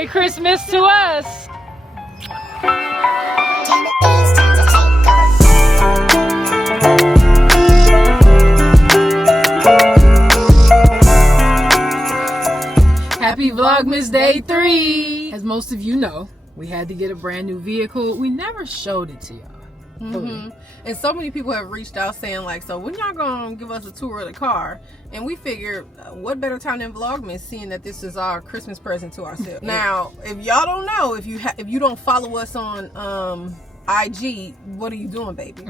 Merry Christmas to us. Happy Vlogmas Day 3. As most of you know, we had to get a brand new vehicle. We never showed it to y'all. And so many people have reached out saying like, so when y'all gonna give us a tour of the car? And we figured, what better time than Vlogmas, seeing that this is our Christmas present to ourselves. Now, if y'all don't know, if you don't follow us on IG, what are you doing, baby?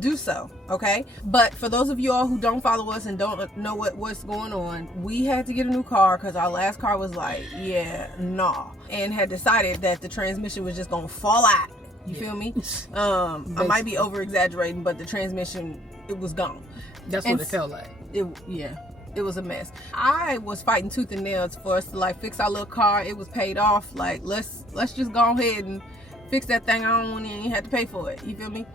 Do so, okay? But for those of you all who don't follow us and don't know what's going on, we had to get a new car because our last car was like, yeah, nah, and had decided that the transmission was just gonna fall out. You feel me? I might be over exaggerating, but the transmission, it was gone. That's what it felt like. It was a mess. I was fighting tooth and nails for us to like fix our little car. It was paid off. Like let's just go ahead and fix that thing. I don't want to have to pay for it. You feel me?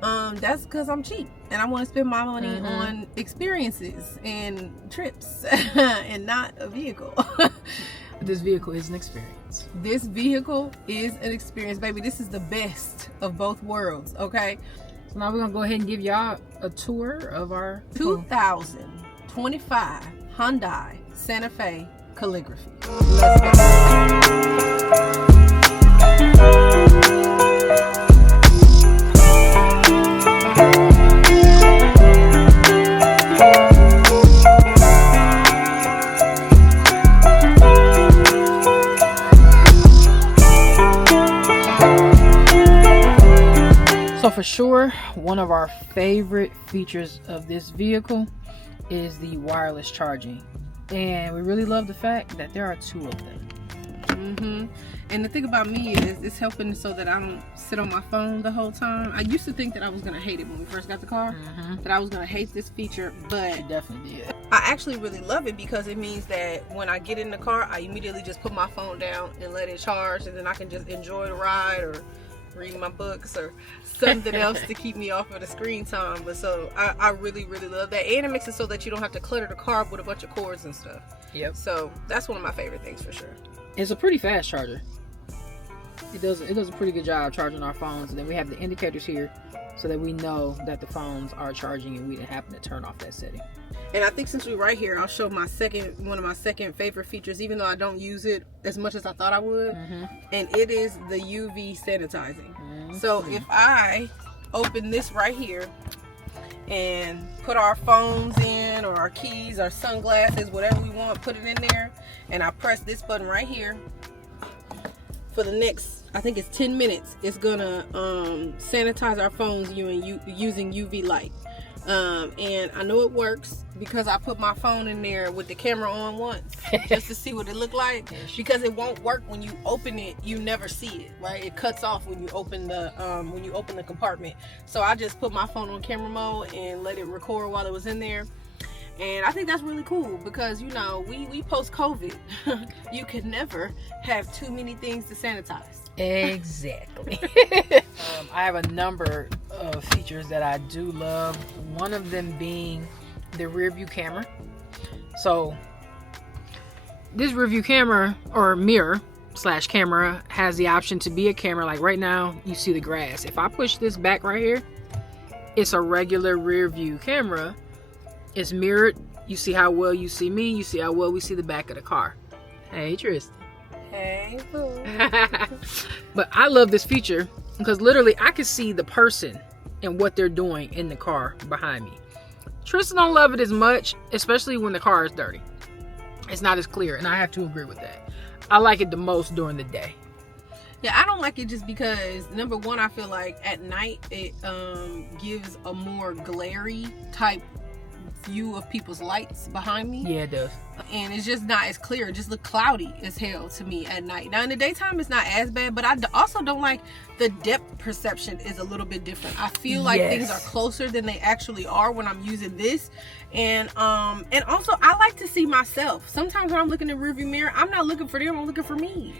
That's because I'm cheap and I want to spend my money on experiences and trips and not a vehicle. This vehicle is an experience. This vehicle is an experience, baby. This is the best of both worlds, okay? So now we're gonna go ahead and give y'all a tour of our 2025 Hyundai Santa Fe Calligraphy. Let's go. So for sure, one of our favorite features of this vehicle is the wireless charging. And we really love the fact that there are two of them. And the thing about me is it's helping so that I don't sit on my phone the whole time. I used to think that I was going to hate it when we first got the car, that I was going to hate this feature, but You definitely did. I actually really love it because it means that when I get in the car, I immediately just put my phone down and let it charge, and then I can just enjoy the ride or read my books or something else to keep me off of the screen time. But so I really love that, and it makes it so that you don't have to clutter the car up with a bunch of cords and stuff. Yep. So that's one of my favorite things for sure. It's a pretty fast charger. It does a pretty good job charging our phones, and then we have the indicators here so that we know that the phones are charging and we didn't happen to turn off that setting. And I think since we're right here, I'll show one of my second favorite features, even though I don't use it as much as I thought I would. And it is the UV sanitizing. So if I open this right here and put our phones in, or our keys, our sunglasses, whatever we want, put it in there, and I press this button right here, for the next, I think it's 10 minutes, it's gonna sanitize our phones using UV light. And I know it works because I put my phone in there with the camera on once just to see what it looked like, because it won't work when you open it. You never see it, right? It cuts off when you open the compartment. So I just put my phone on camera mode and let it record while it was in there. And I think that's really cool because, you know, we post-COVID, you can never have too many things to sanitize. Exactly. I have a number of features that I do love. One of them being the rear view camera. So this rear view camera, or mirror / camera, has the option to be a camera. Like right now, you see the grass. If I push this back right here, it's a regular rear view camera. It's mirrored. You see how well you see me. You see how well we see the back of the car. Hey, Tristan. Hey, boo. But I love this feature because literally I can see the person and what they're doing in the car behind me. Tristan don't love it as much, especially when the car is dirty. It's not as clear, and I have to agree with that. I like it the most during the day. Yeah, I don't like it just because, number one, I feel like at night it gives a more glary type view of people's lights behind me. Yeah, it does. And it's just not as clear. It just look cloudy as hell to me at night. Now in the daytime it's not as bad, but I also don't like the depth perception is a little bit different. I feel like things are closer than they actually are when I'm using this. And also I like to see myself. Sometimes when I'm looking in the rearview mirror, I'm not looking for them, I'm looking for me.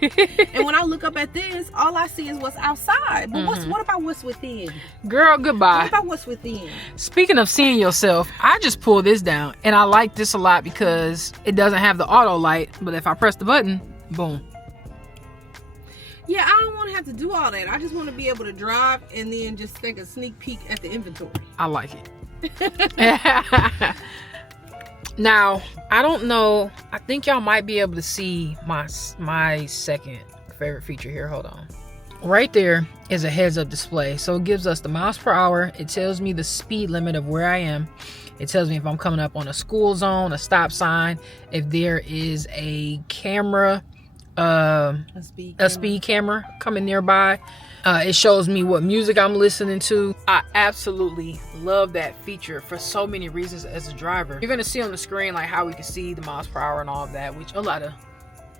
And when I look up at this, all I see is what's outside. But what about what's within? Girl, goodbye. What about what's within? Speaking of seeing yourself, I just pulled this down, and I like this a lot because it doesn't have the auto light, but if I press the button, boom, Yeah, I don't want to have to do all that. I just want to be able to drive and then just take a sneak peek at the inventory. I like it. Now, I don't know. I think y'all might be able to see my second favorite feature here. Hold on. Right there is a heads-up display. So it gives us the miles per hour. It tells me the speed limit of where I am. It tells me if I'm coming up on a school zone, a stop sign, if there is a camera, a speed camera coming nearby. It shows me what music I'm listening to. I absolutely love that feature for so many reasons as a driver. You're gonna see on the screen like how we can see the miles per hour and all of that, which a lot of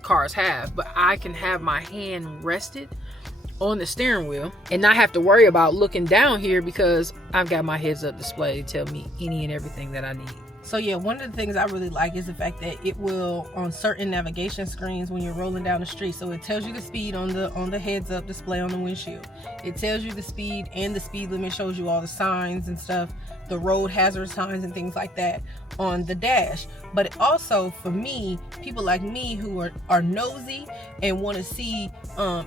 cars have, but I can have my hand rested on the steering wheel and not have to worry about looking down here because I've got my heads up display to tell me any and everything that I need. So yeah, one of the things I really like is the fact that it will, on certain navigation screens when you're rolling down the street, so it tells you the speed on the heads up display on the windshield. It tells you the speed, and the speed limit shows you all the signs and stuff, the road hazard signs and things like that on the dash. But it also, for me, people like me who are nosy and want to see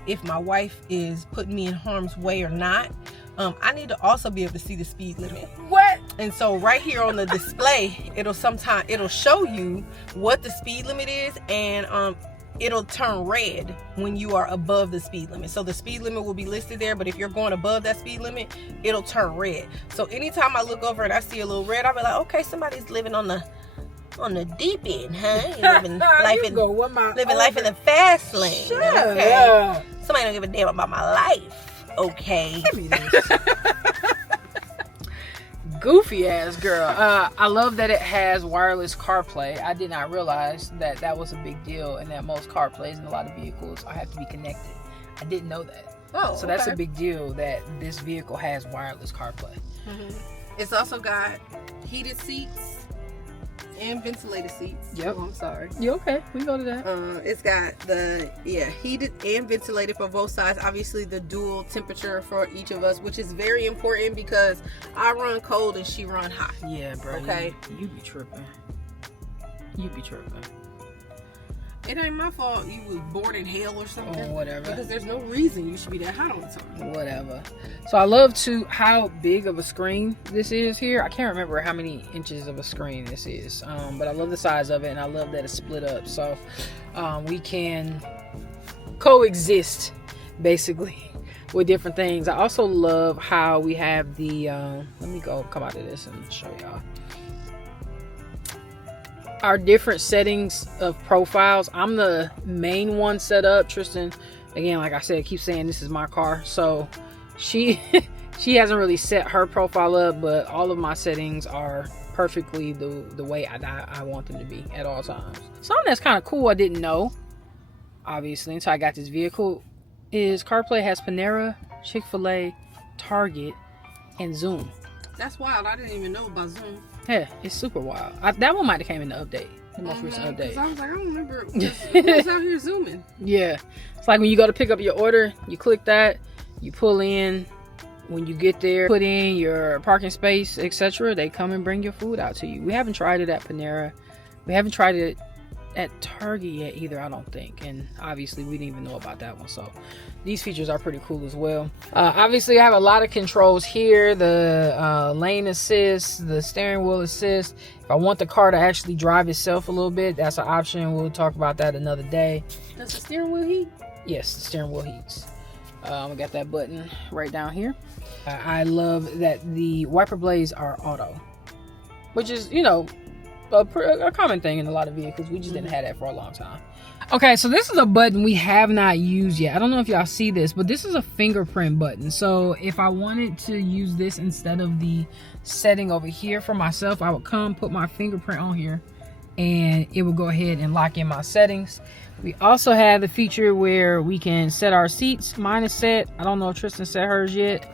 if my wife is putting me in harm's way or not, I need to also be able to see the speed limit. What? And so right here on the display, it'll show you what the speed limit is, and it'll turn red when you are above the speed limit. So the speed limit will be listed there, but if you're going above that speed limit, it'll turn red. So anytime I look over and I see a little red, I'll be like, okay, somebody's living on the deep end, huh? Living life in the fast lane. Okay. Somebody don't give a damn about my life. Okay. Goofy ass girl. I love that it has wireless CarPlay. I did not realize that was a big deal, and that most CarPlays in a lot of vehicles have to be connected. I didn't know that. So that's a big deal that this vehicle has wireless CarPlay. It's also got heated seats and ventilated seats. Yep. Oh, I'm sorry. You okay? We go to that. It's got the heated and ventilated for both sides. Obviously the dual temperature for each of us, which is very important because I run cold and she run hot. Yeah, bro. Okay. You be tripping. You be tripping. It ain't my fault you was born in hell or something. Or whatever. Because there's no reason you should be that hot all the time. Whatever. So I love how big of a screen this is here. I can't remember how many inches of a screen this is. But I love the size of it, and I love that it's split up. So we can coexist basically with different things. I also love how we have the let me come out of this and show y'all our different settings of profiles. I'm the main one set up. Tristan, again, like I said, keeps saying this is my car, so she hasn't really set her profile up, but all of my settings are perfectly the way I want them to be at all times. Something that's kind of cool I didn't know, obviously, until I got this vehicle, is CarPlay has Panera, Chick-fil-A, Target, and Zoom. That's wild. I didn't even know about Zoom. Yeah, it's super wild. That one might have came in the update, the most recent update. I was like, I don't remember who was out here zooming. Yeah, it's like when you go to pick up your order, you click that, you pull in. When you get there, put in your parking space, etc. They come and bring your food out to you. We haven't tried it at Panera. We haven't tried it at Target yet either, I don't think. And obviously, we didn't even know about that one. So these features are pretty cool as well. Obviously, I have a lot of controls here. The lane assist, the steering wheel assist. If I want the car to actually drive itself a little bit, that's an option. We'll talk about that another day. Does the steering wheel heat? Yes, the steering wheel heats. We got that button right down here. I love that the wiper blades are auto, which is, a common thing in a lot of vehicles. We just didn't have that for a long time. Okay, so this is a button we have not used yet. I don't know if y'all see this, but this is a fingerprint button. So if I wanted to use this instead of the setting over here for myself, I would put my fingerprint on here, and it will go ahead and lock in my settings. We also have the feature where we can set our seats. Mine is set. I don't know if Tristan set hers yet.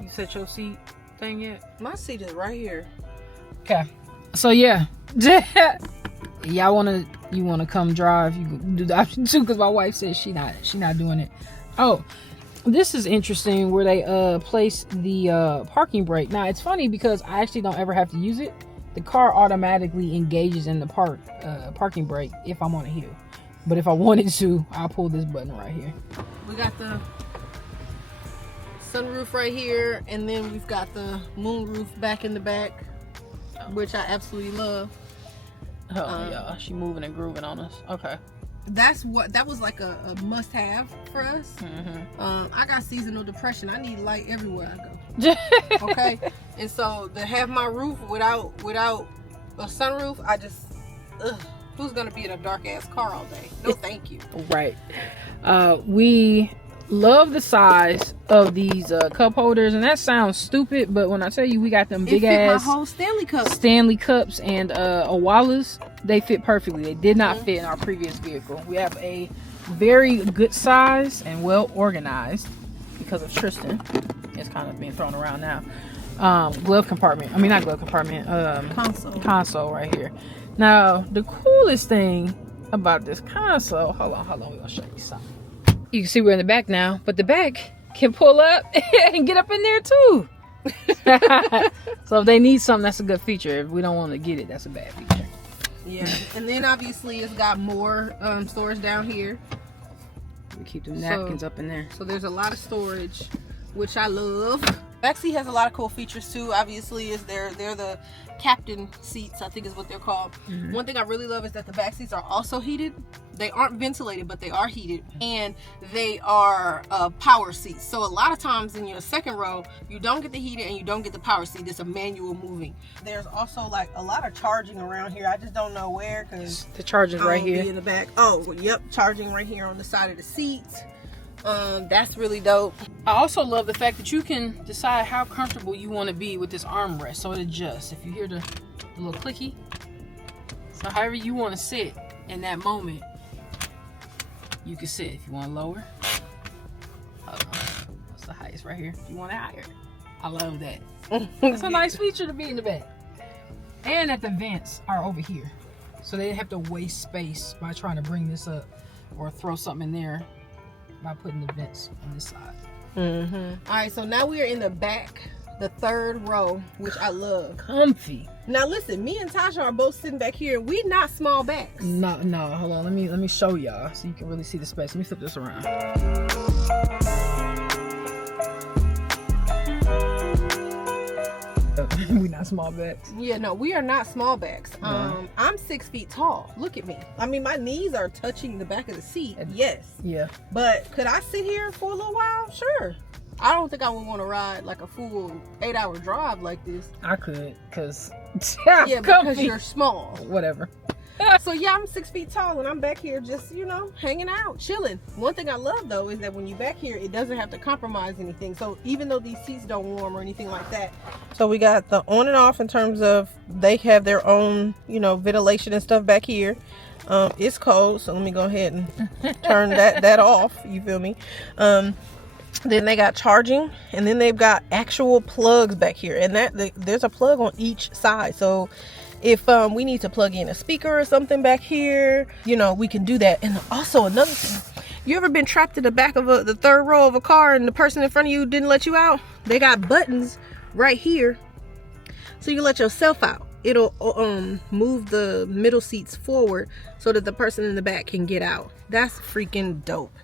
You set your seat thing yet? My seat is right here. Okay. So yeah. You wanna come drive, you can do the option 2, because my wife says she not doing it. Oh, this is interesting where they place the parking brake. Now it's funny because I actually don't ever have to use it. The car automatically engages in the parking brake if I'm on a hill. But if I wanted to, I'll pull this button right here. We got the sunroof right here, and then we've got the moonroof back in the back, which I absolutely love. Oh yeah, she moving and grooving on us. Okay. That was like a must-have for us. I got seasonal depression. I need light everywhere I go. Okay, and so to have my roof without a sunroof, I just who's gonna be in a dark ass car all day? No, thank you. Right. We love the size of these cup holders, and that sounds stupid, but when I tell you we got them big ass my whole Stanley cups and Awalas, they fit perfectly. They did not fit in our previous vehicle. We have a very good size and well organized because of Tristan. It's kind of being thrown around now. Glove compartment. I mean, not glove compartment. Console right here. Now, the coolest thing about this console, hold on, we're gonna show you something. You can see we're in the back now, but the back can pull up and get up in there too. So if they need something, that's a good feature. If we don't want to get it, that's a bad feature. Yeah, and then obviously it's got more storage down here. We keep the napkins up in there. So there's a lot of storage, which I love. Backseat has a lot of cool features too. Obviously, they're the captain seats, I think is what they're called. One thing I really love is that the back seats are also heated. They aren't ventilated, but they are heated, and they are power seats. So a lot of times in your second row, you don't get the heated and you don't get the power seat. It's a manual moving. There's also like a lot of charging around here. I just don't know where, because the charger's right here in the back. Oh, yep, charging right here on the side of the seats. That's really dope. I also love the fact that you can decide how comfortable you want to be with this armrest, so it adjusts. If you hear the little clicky, so however you want to sit in that moment, you can sit. If you want to lower, hold on, what's the highest right here? If you want it higher, I love that. It's a nice feature to be in the back, and that the vents are over here, so they didn't have to waste space by trying to bring this up or throw something in there by putting the vents on this side. All right, so now we are in the back, the third row, which I love. Comfy. Now listen, me and Tasha are both sitting back here. We not small backs. No, hold on. Let me show y'all so you can really see the space. Let me flip this around. We not small backs. Yeah, no, we are not small backs. I'm 6 feet tall. Look at me. I mean, my knees are touching the back of the seat. Yes. Yeah. But could I sit here for a little while? Sure. I don't think I would want to ride like a full 8-hour drive like this. I could, cause yeah, because you're small. Whatever. So yeah, I'm 6 feet tall and I'm back here just, you know, hanging out, chilling. One thing I love though is that when you back here, it doesn't have to compromise anything. So even though these seats don't warm or anything like that. So we got the on and off in terms of they have their own, you know, ventilation and stuff back here. It's cold, so let me go ahead and turn that off. You feel me? Then they got charging, and then they've got actual plugs back here, and there's a plug on each side. So if we need to plug in a speaker or something back here, you know, we can do that. And also another thing, you ever been trapped in the back of the third row of a car and the person in front of you didn't let you out? They got buttons right here so you can let yourself out. It'll move the middle seats forward so that the person in the back can get out. That's freaking dope.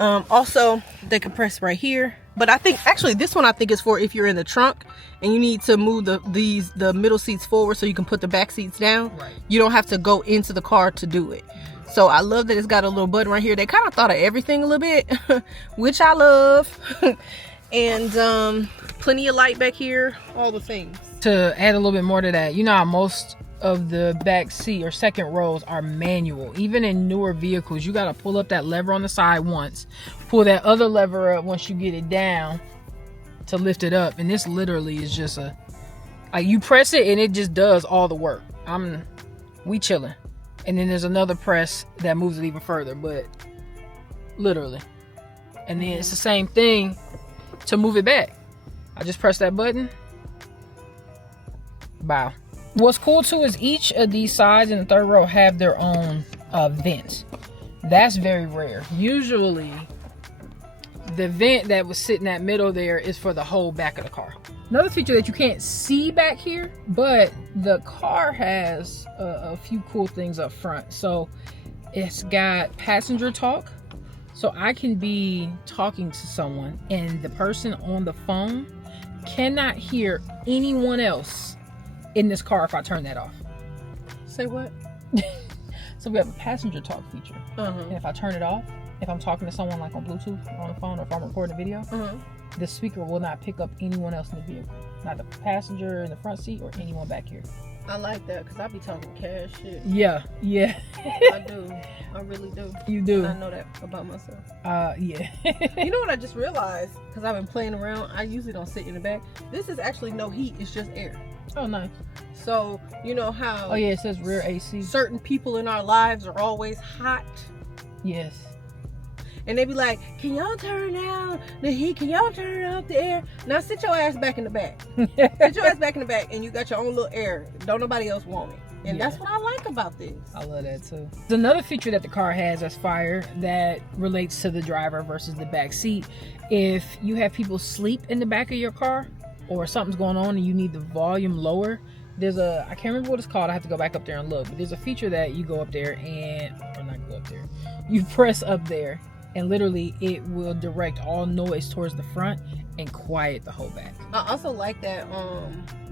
Also, they can press right here, but I think actually this one I think is for if you're in the trunk and you need to move the middle seats forward so you can put the back seats down. Right. You don't have to go into the car to do it. So I love that it's got a little button right here. They kind of thought of everything a little bit, which I love. And plenty of light back here, all the things. To add a little bit more to that, you know how most of the back seat or second rows are manual. Even in newer vehicles, you got to pull up that lever on the side once, pull that other lever up once you get it down to lift it up. And this literally is just like you press it and it just does all the work. We chilling. And then there's another press that moves it even further, but literally. And then it's the same thing to move it back. I just press that button. Wow. What's cool too is each of these sides in the third row have their own vents. That's very rare. Usually the vent that was sitting that middle there is for the whole back of the car. Another feature that you can't see back here, but the car has a few cool things up front. So it's got passenger talk. So I can be talking to someone and the person on the phone cannot hear anyone else in this car if I turn that off. Say what? So we have a passenger talk feature. And if I turn it off, if I'm talking to someone like on Bluetooth on the phone, or if I'm recording a video, the speaker will not pick up anyone else in the vehicle. Not the passenger in the front seat or anyone back here. I like that because I be talking cash shit. Yeah. I do. I really do. You do. I know that about myself. Yeah. You know what I just realized? Because I've been playing around. I usually don't sit in the back. This is actually no heat. It's just air. Oh, nice. So, you know how... Oh, yeah. It says rear AC. Certain people in our lives are always hot. Yes. And they be like, can y'all turn down the heat? Can y'all turn up the air? Now sit your ass back in the back. Sit your ass back in the back and you got your own little air. Don't nobody else want it. And that's what I like about this. I love that too. There's another feature that the car has that's fire that relates to the driver versus the back seat. If you have people sleep in the back of your car or something's going on and you need the volume lower, there's a, I can't remember what it's called. I have to go back up there and look. But there's a feature that you go up there and, or not go up there, you press up there. And literally, it will direct all noise towards the front and quiet the whole back. I also like that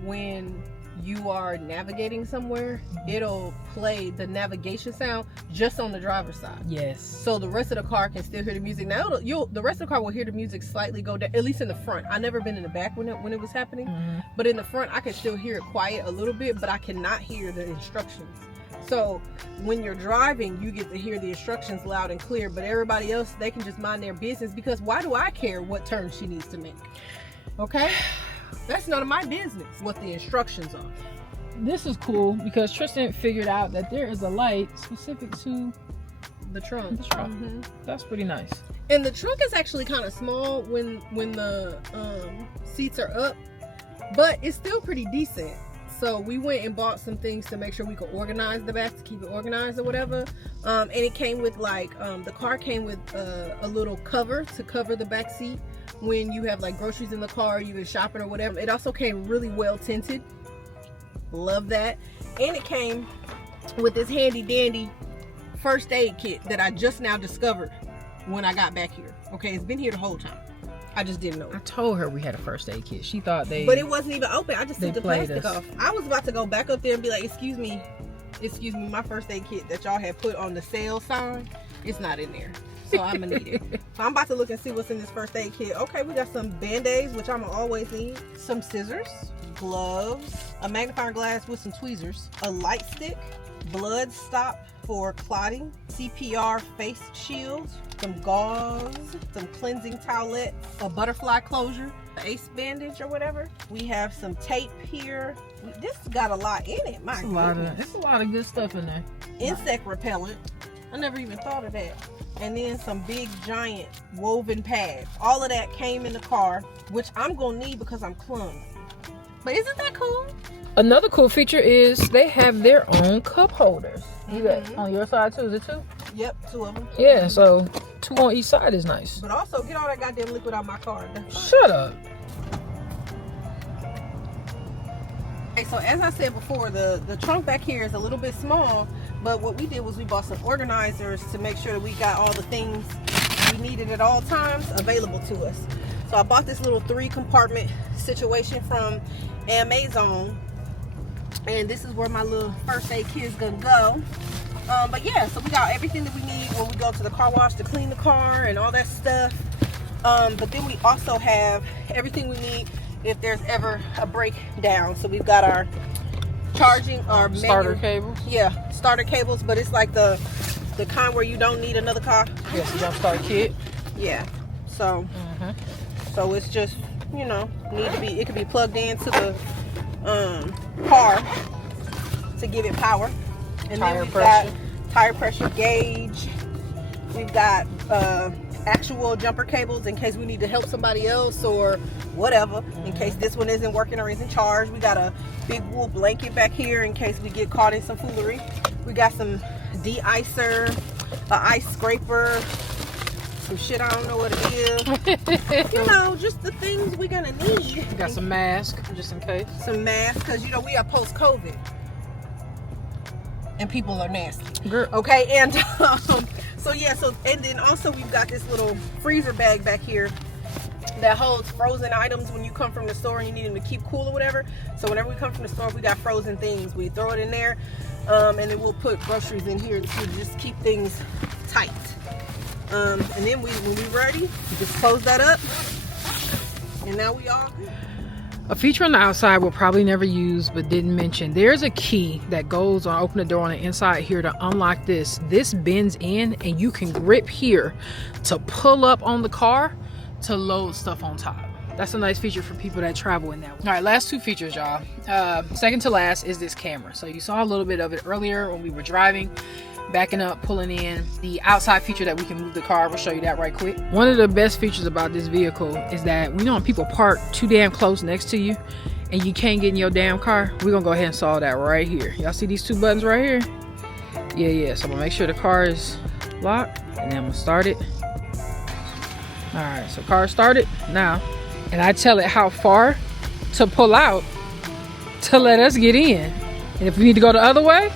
when you are navigating somewhere, it'll play the navigation sound just on the driver's side. Yes. So the rest of the car can still hear the music. Now, the rest of the car will hear the music slightly go down, at least in the front. I've never been in the back when it was happening. But in the front, I can still hear it quiet a little bit, but I cannot hear the instructions. So when you're driving, you get to hear the instructions loud and clear, but everybody else, they can just mind their business because why do I care what turn she needs to make? Okay? That's none of my business what the instructions are. This is cool because Tristan figured out that there is a light specific to the trunk. That's pretty nice. And the trunk is actually kind of small when the seats are up, but it's still pretty decent. So we went and bought some things to make sure we could organize the back, to keep it organized or whatever. And it came with like, the car came with a little cover to cover the back seat when you have like groceries in the car, you've been shopping or whatever. It also came really well tinted. Love that. And it came with this handy dandy first aid kit that I just now discovered when I got back here. Okay, it's been here the whole time. I just didn't know. I told her we had a first aid kit. She thought they... But it wasn't even open. I just took the plastic off. I was about to go back up there and be like, excuse me, my first aid kit that y'all had put on the sale sign, it's not in there. So I'm gonna need it. So I'm about to look and see what's in this first aid kit. Okay, we got some Band-Aids, which I'm gonna always need. Some scissors, gloves, a magnifying glass with some tweezers, a light stick, blood stop for clotting, CPR face shield, some gauze, some cleansing towelette, a butterfly closure, ace bandage or whatever. We have some tape here. This got a lot in it. My goodness. It's a lot of good stuff in there. Insect repellent. I never even thought of that. And then some big giant woven pads. All of that came in the car, which I'm gonna need because I'm clumsy. But isn't that cool? Another cool feature is they have their own cup holders. You got on your side too, is it two? Yep, 2 of them. Yeah, so 2 on each side is nice. But also get all that goddamn liquid out my car. Shut up. Okay, so as I said before, the trunk back here is a little bit small, but what we did was we bought some organizers to make sure that we got all the things we needed at all times available to us. So I bought this little 3-compartment situation from Amazon, and this is where my little first aid kit is gonna go. But yeah, so we got everything that we need when we go to the car wash to clean the car and all that stuff. But then we also have everything we need if there's ever a breakdown. So we've got our charging, our starter cables. Yeah, starter cables, but it's like the kind where you don't need another car. Yes, jump start kit. Yeah. So so it's just, you know, it could be plugged into the car to give it power. And tire then we've pressure. got tire pressure gauge. We've got actual jumper cables in case we need to help somebody else or whatever, in case this one isn't working or isn't charged. We got a big wool blanket back here in case we get caught in some foolery. We got some de-icer, an ice scraper, some shit I don't know what it is. You know, just the things we're gonna need. We got some masks just in case. Some masks, because you know we are post-COVID and people are nasty. Girl. Okay, and So yeah, and then also we've got this little freezer bag back here that holds frozen items when you come from the store and you need them to keep cool or whatever. So whenever we come from the store, we got frozen things. We throw it in there, and then we'll put groceries in here to just keep things tight. And then when we're ready, we just close that up, and now we all good. A feature on the outside we'll probably never use but didn't mention, there's a key that goes on open the door on the inside here to unlock this. This bends in and you can grip here to pull up on the car to load stuff on top. That's a nice feature for people that travel in that way. All right, last two features, y'all. Second to last is this camera. So you saw a little bit of it earlier when we were driving, backing up, pulling in. The outside feature that we can move the car, we'll show you that right quick. One of the best features about this vehicle is that we know when people park too damn close next to you and you can't get in your damn car, we're gonna go ahead and solve that right here. Y'all see these two buttons right here? Yeah, so I'm gonna make sure the car is locked, and then I'm gonna start it. All right, so car started now, and I tell it how far to pull out to let us get in. And if we need to go the other way,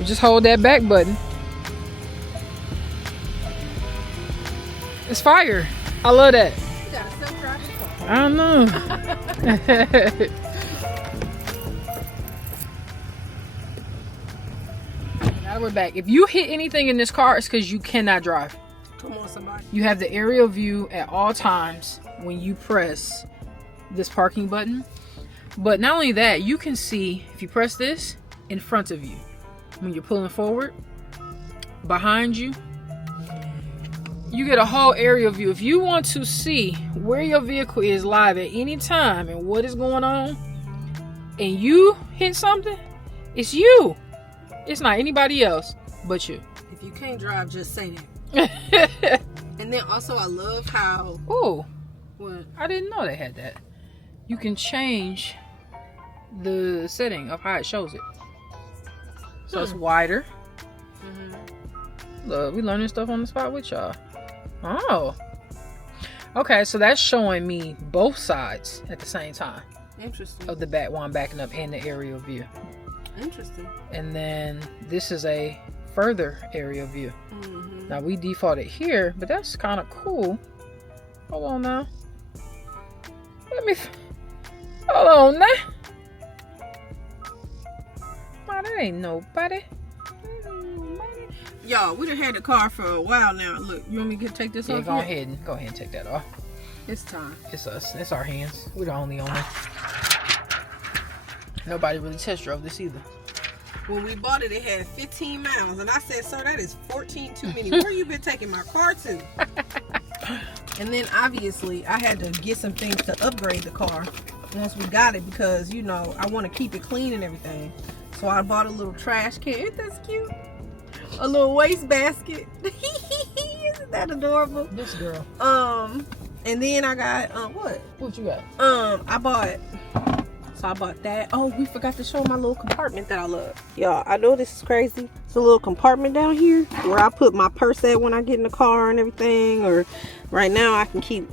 we just hold that back button. It's fire. I love that. You got a self-driving car. I don't know. Now we're back. If you hit anything in this car, it's because you cannot drive. Come on, somebody. You have the aerial view at all times when you press this parking button. But not only that, you can see, if you press this, in front of you. When you're pulling forward, behind you, you get a whole aerial view. If you want to see where your vehicle is live at any time and what is going on, and you hit something, it's you. It's not anybody else but you. If you can't drive, just say that. And then also I love how... Oh, what? I didn't know they had that. You can change the setting of how it shows it. So it's wider. Look, we learning stuff on the spot with y'all. Oh. Okay, so that's showing me both sides at the same time. Interesting. Of the back while I'm backing up in the aerial view. Interesting. And then this is a further aerial view. Now we defaulted here, but that's kind of cool. Hold on now. Hold on now. Oh, that ain't nobody. Y'all, we done had the car for a while now. Look, you want me to take this off? Yeah, go ahead and take that off. It's time. It's us. It's our hands. We're the only owner. Nobody really test drove this either. When we bought it, it had 15 miles. And I said, sir, that is 14 too many. Where you been taking my car to? And then, obviously, I had to get some things to upgrade the car once we got it. Because, you know, I want to keep it clean and everything. So I bought a little trash can. Isn't that cute? A little waste basket. Isn't that adorable? This girl. And then I got, what? What you got? I bought that. Oh, we forgot to show my little compartment that I love. Y'all, I know this is crazy. It's a little compartment down here where I put my purse at when I get in the car and everything. Or right now I can keep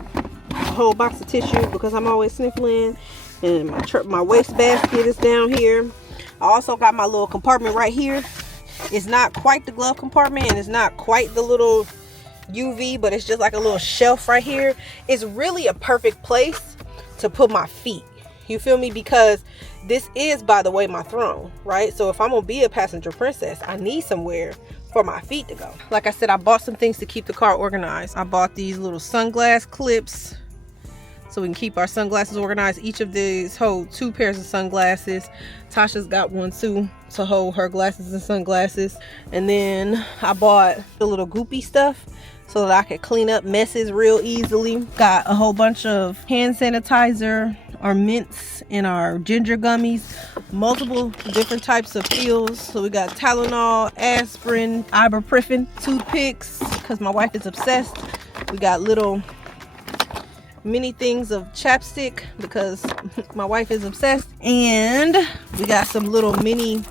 a whole box of tissue because I'm always sniffling. And my waste basket is down here. I also got my little compartment right here. It's not quite the glove compartment and it's not quite the little UV, but it's just like a little shelf right here. It's really a perfect place to put my feet. You feel me? Because this is, by the way, my throne, right? So if I'm gonna be a passenger princess, I need somewhere for my feet to go. Like I said, I bought some things to keep the car organized. I bought these little sunglass clips so we can keep our sunglasses organized. Each of these hold 2 pairs of sunglasses. Tasha's got one too to hold her glasses and sunglasses. And then I bought the little goopy stuff so that I could clean up messes real easily. Got a whole bunch of hand sanitizer, our mints, and our ginger gummies. Multiple different types of pills. So we got Tylenol, aspirin, ibuprofen, toothpicks, because my wife is obsessed. We got little mini things of chapstick because my wife is obsessed. And we got some little mini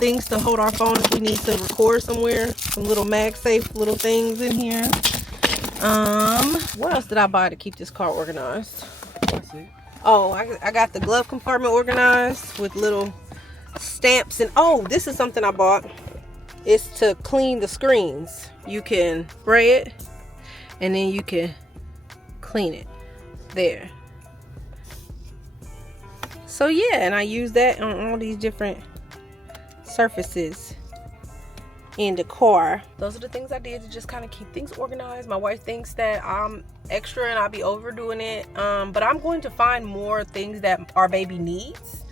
things to hold our phone if we need to record somewhere. Some little MagSafe little things in here. What else did I buy to keep this car organized? That's it. Oh, I got the glove compartment organized with little stamps. And oh, this is something I bought. is to clean the screens. You can spray it and then you can clean it there. So yeah, and I use that on all these different surfaces in the car. Those are the things I did to just kind of keep things organized. My wife thinks that I'm extra and I'll be overdoing it, but I'm going to find more things that our baby needs,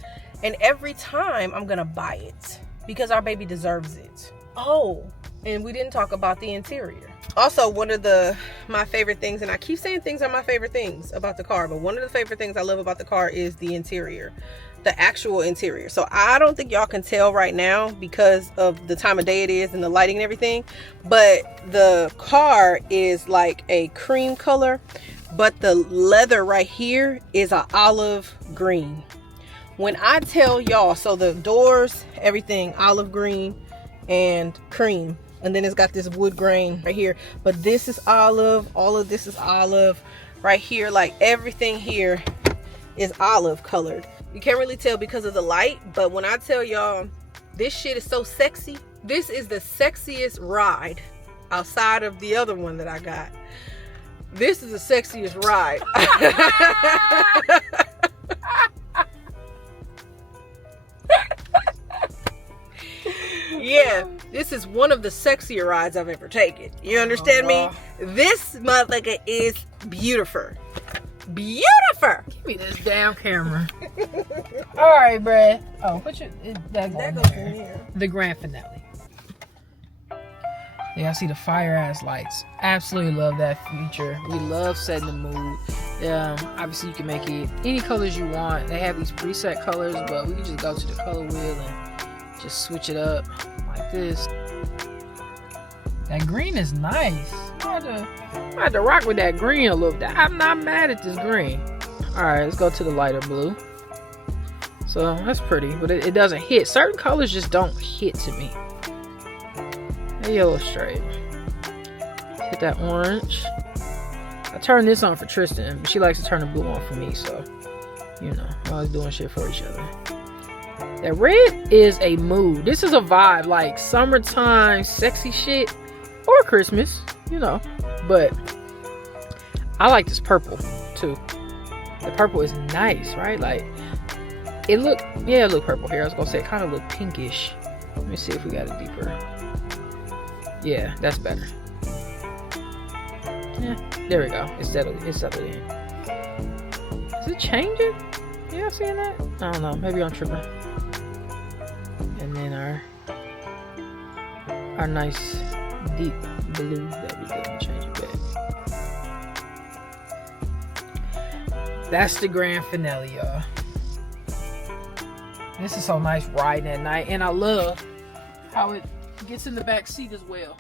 and every time I'm gonna buy it because our baby deserves it. Oh, and we didn't talk about the interior. Also, one of my favorite things, and I keep saying things are my favorite things about the car, but one of the favorite things I love about the car is the interior, the actual interior. So I don't think y'all can tell right now because of the time of day it is and the lighting and everything, but the car is like a cream color, but the leather right here is an olive green. When I tell y'all, so the doors, everything olive green and cream, and then it's got this wood grain right here, but this is olive, all of this is olive right here, like everything here is olive colored. You can't really tell because of the light, but when I tell y'all this shit is so sexy, this is the sexiest ride outside of the other one that I got. This is the sexiest ride. Yeah, this is one of the sexier rides I've ever taken. You understand me? This motherfucker is beautiful. Beautiful. Give me this damn camera. All right, Brad. Oh, put your that goes in here. The grand finale. Yeah, I see the fire ass lights. Absolutely love that feature. We love setting the mood. Obviously you can make it any colors you want. They have these preset colors, but we can just go to the color wheel and just switch it up like this. That green is nice. I had to rock with that green a little bit. I'm not mad at this green. Alright, let's go to the lighter blue. So that's pretty, but it doesn't hit. Certain colors just don't hit to me. That yellow straight. Hit that orange. I turned this on for Tristan, but she likes to turn the blue on for me, so you know, we're always doing shit for each other. That red is a mood. This is a vibe, like summertime sexy shit, or Christmas, you know. But I like this purple too. The purple is nice, right? Like it look purple here. I was gonna say it kind of look pinkish. Let me see if we got it deeper. Yeah, that's better. Yeah, there we go. It's settled in. Is it changing? Y'all seeing that? I don't know. Maybe I'm tripping. And then our nice deep blue that we didn't change a bit. That's the grand finale, y'all. This is so nice riding at night, and I love how it gets in the back seat as well.